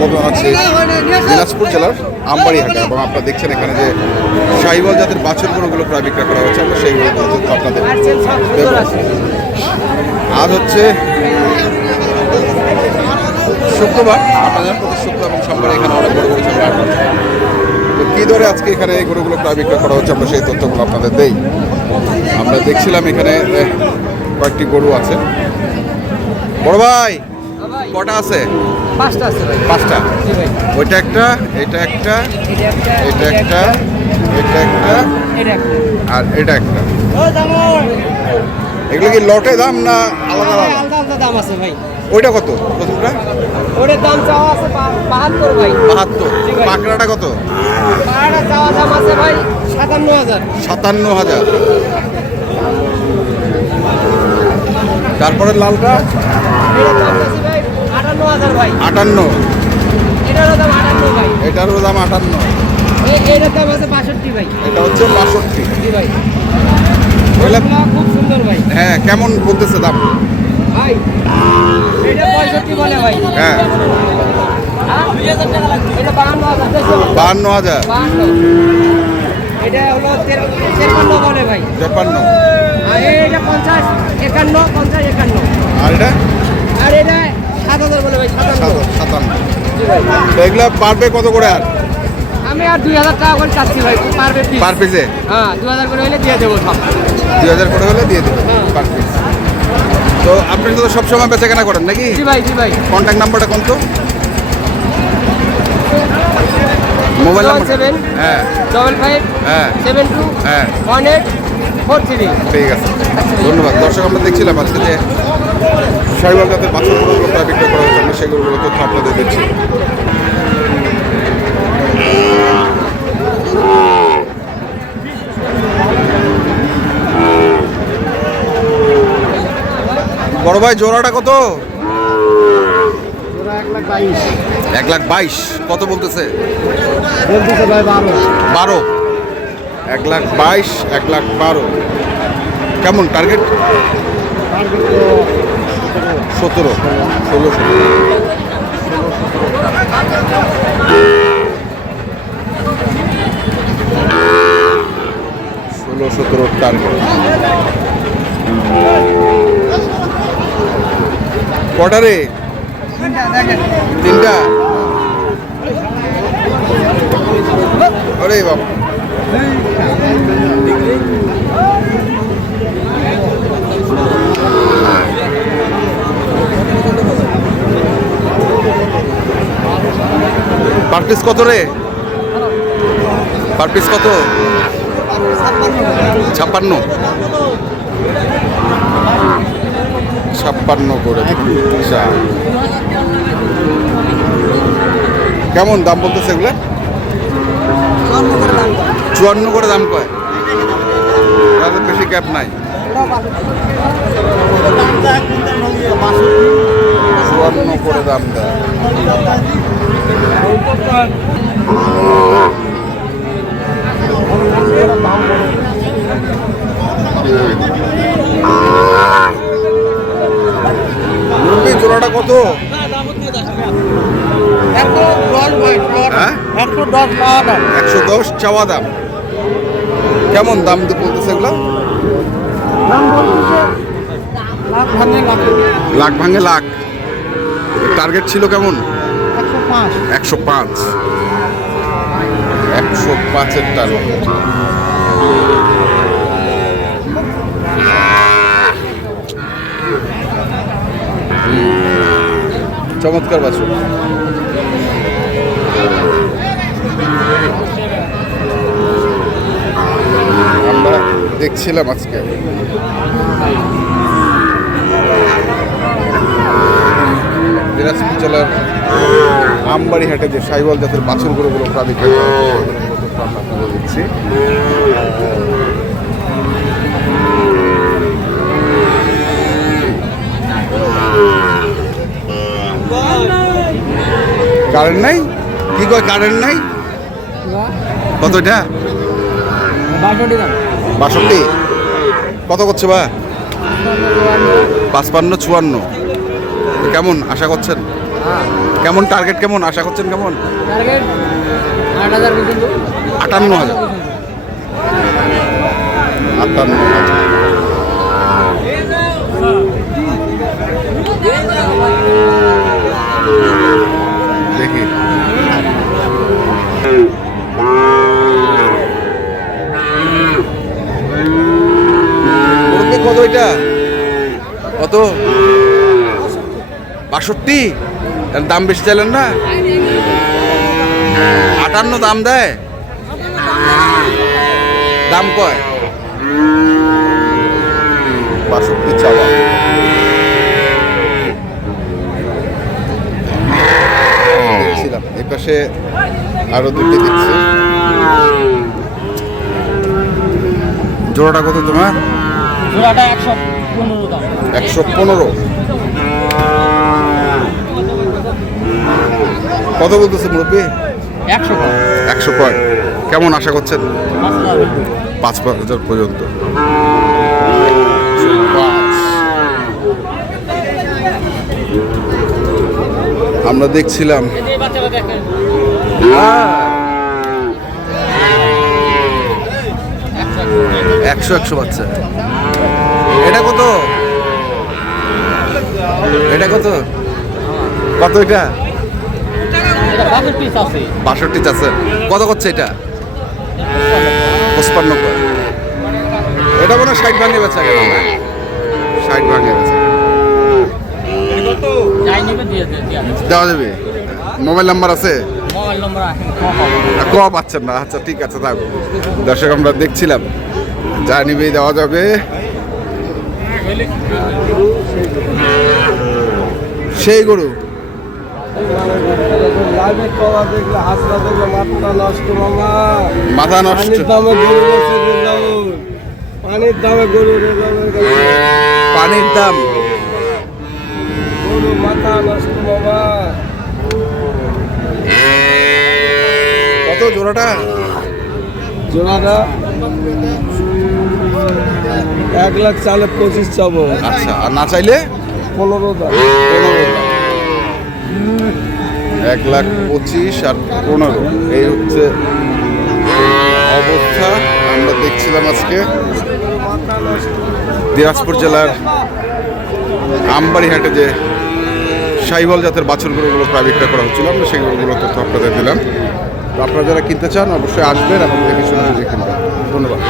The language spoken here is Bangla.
স্বাগত জানাচ্ছি দিনাজপুর জেলার আমবাড়ি হাটে এবং আপনারা দেখছেন এখানে যে শাহিওয়াল জাতের গরুগুলো প্রায় বিক্রয় করা হচ্ছে। আমরা তথ্য আপনাদের আজ হচ্ছে শুক্রবার, আপনাদের প্রতি শুক্র এবং সোমবার এখানে অনেক বড় বড় তো কী ধরে আজকে এখানে এই গরুগুলো প্রায় বিক্রয় করা হচ্ছে, আমরা সেই তথ্যগুলো আপনাদের দেই। আমরা দেখছিলাম এখানে কয়েকটি গরু আছে। বড় ভাই! কটা আছে? পাঁচটা আছে ভাই। পাঁচটা? জি ভাই। ওইটা একটা এটা একটা এটা একটা এটা একটা এটা একটা আর এটা একটা। এগুলো কি লটে দাম না আলাদা আলাদা আলাদা আলাদা দাম আছে ভাই। ওইটা কত? প্রথমটা ওটার দাম চাওয়া আছে বাহাত্তর ভাই। বাহাত্তর। পাকড়াটা কত? পাহাড়া চাওয়া দাম আছে ভাই সাতান্ন হাজার। সাতান্ন হাজার। তারপরে লালটা? আছে ভাই। আটান্ন। এটারও দাম আটান্ন ভাই। এটারও দাম আটান্ন। এটার দাম আছে বাষট্টি ভাই। এটা হচ্ছে বাষট্টি। ভাই। খুব সুন্দর ভাই। হ্যাঁ কেমন বলতেছে দাম? ভাই এটা পঁয়ষট্টি বলে ভাই। হ্যাঁ। হ্যাঁ? বাহান্ন হাজার। এটা হলো তেপান্ন বলে ভাই। তেপান্ন আর এটা পঞ্চাশ একান্ন পঞ্চাশ একান্ন। আর এটা? আর এটা সাত হাজার বলে ভাই সাতান্ন। এগুলা পারবে কত করে আর? আমি আর দুই হাজার টাকা করে চাচ্ছি ভাই পারবে পার পিসে হ্যাঁ দু হাজার করে হলে দিয়ে দেবো সব। দুই হাজার করে হলে দিয়ে দেবে হ্যাঁ। পার পিস তো আপনি তো সবসময় বেচা কেনা করেন নাকি? জি ভাই জি ভাই। কন্ট্যাক্ট নাম্বারটা কোন তো? Mobile number seven. হ্যাঁ। ডবল ফাইভ হ্যাঁ। সেভেন টু হ্যাঁ। ওয়ান এইট ফোর থ্রি ঠিক আছে। ধন্যবাদ। দর্শক আমরা দেখছিলাম আজকে যে সাইবার জাতের বাচ্চাগুলো প্রায় বিক্রয় করা হচ্ছে আমরা সেগুলো তথ্য আপনাদের দিচ্ছি। বড় ভাই জোড়াটা কত? এক লাখ বাইশ। কত বলতেছে? বারো। এক লাখ বাইশ এক লাখ বারো। কেমন টার্গেট সতেরো ষোলো ষোলো সতেরো টার্গেট কটা রে তিনটা? আরে বাবা। পিস কত রে? পার পিস কত? ছাপ্পান্ন। ছাপ্পান্ন করে আচ্ছা। কেমন দাম বলতেছে এগুলা? চুয়ান্ন করে দাম। কয়? বেশি ক্যাপ নাই। চুয়ান্ন করে দাম দেয়। কত? হ্যাঁ? একশো দশ চাওয়া দাম। কেমন দাম বলতেছে লাখ ভাঙে লাখ। টার্গেট ছিল কেমন? একশো পাঁচ। একশো পাঁচের টার্গেট চমৎকার বাছুর। আমরা দেখছিলাম আজকে। আমবাড়ি হাটে যে সাইবল জাতের বাছুর গরুগুলো আপনাদের দিচ্ছি। কারেন্ট নাই? কি কয় কারেন্ট নাই? কত এটা? বাষট্টি কত করছে বা? পাঁচপান্ন চুয়ান্ন। কেমন? আশা করছেন? কেমন টার্গেট কেমন? আশা করছেন কেমন? আটান্ন হাজার। আটান্ন হাজার। দেখি। কত এটা? কত? বাষট্টি? দাম বেশি চাইলেন না? আটান্ন দাম দেয়? দাম কয়? বাষট্টি চাওয়া। দেখছিলাম এই পাশে আরও দুটি দেখছি জোড়াটা কত তোমার? জোড়াটা একশো পনেরো একশো পনেরো। কত বলতেছে মুরব্বী? একশো একশো কয় কেমন আশা করছেন? পাঁচ পাঁচ হাজার পর্যন্ত। আমরা দেখছিলাম। একশো একশো বাচ্চা। এটা কত? এটা কত? কত এটা এটা বাসের পিস আছে বাষট্টি চাচ্ছে কত করছে এটা? পঁচপান্ন এটা মনে হয় ষাট ভাঙে বেচা গেল ষাট ভাঙে বেচা। দেওয়া যাবে। মোবাইল নাম্বার আছে? ক পাচ্ছেন না? আচ্ছা ঠিক আছে থাক। দর্শক আমরা দেখছিলাম। যা নিবে দেওয়া যাবে। সেই গরু। মাথা নষ্ট পানির দামে গরু পানির দামে গরু পানির দাম। গরু মাথা নষ্ট মামা। কত জোড়াটা? জোড়াটা এক লাখ চালে পঁচিশ চাবো। আচ্ছা আর না চাইলে? পনেরো দাম। পনেরো। এক লাখ পঁচিশ আর পনেরো। এই হচ্ছে অবস্থা। আমরা দেখছিলাম আজকে দিনাজপুর জেলার আমবাড়িহাটে যে সাইবল জাতের বাছুর গরুগুলো প্রায় বিক্রয় করা হচ্ছিল। আমরা সেই গরুগুলো তথ্য আপনাদের দিলাম। তো আপনারা যারা কিনতে চান, অবশ্যই আসবেন এবং দেখে শুনে বুঝে কিনবেন। ধন্যবাদ।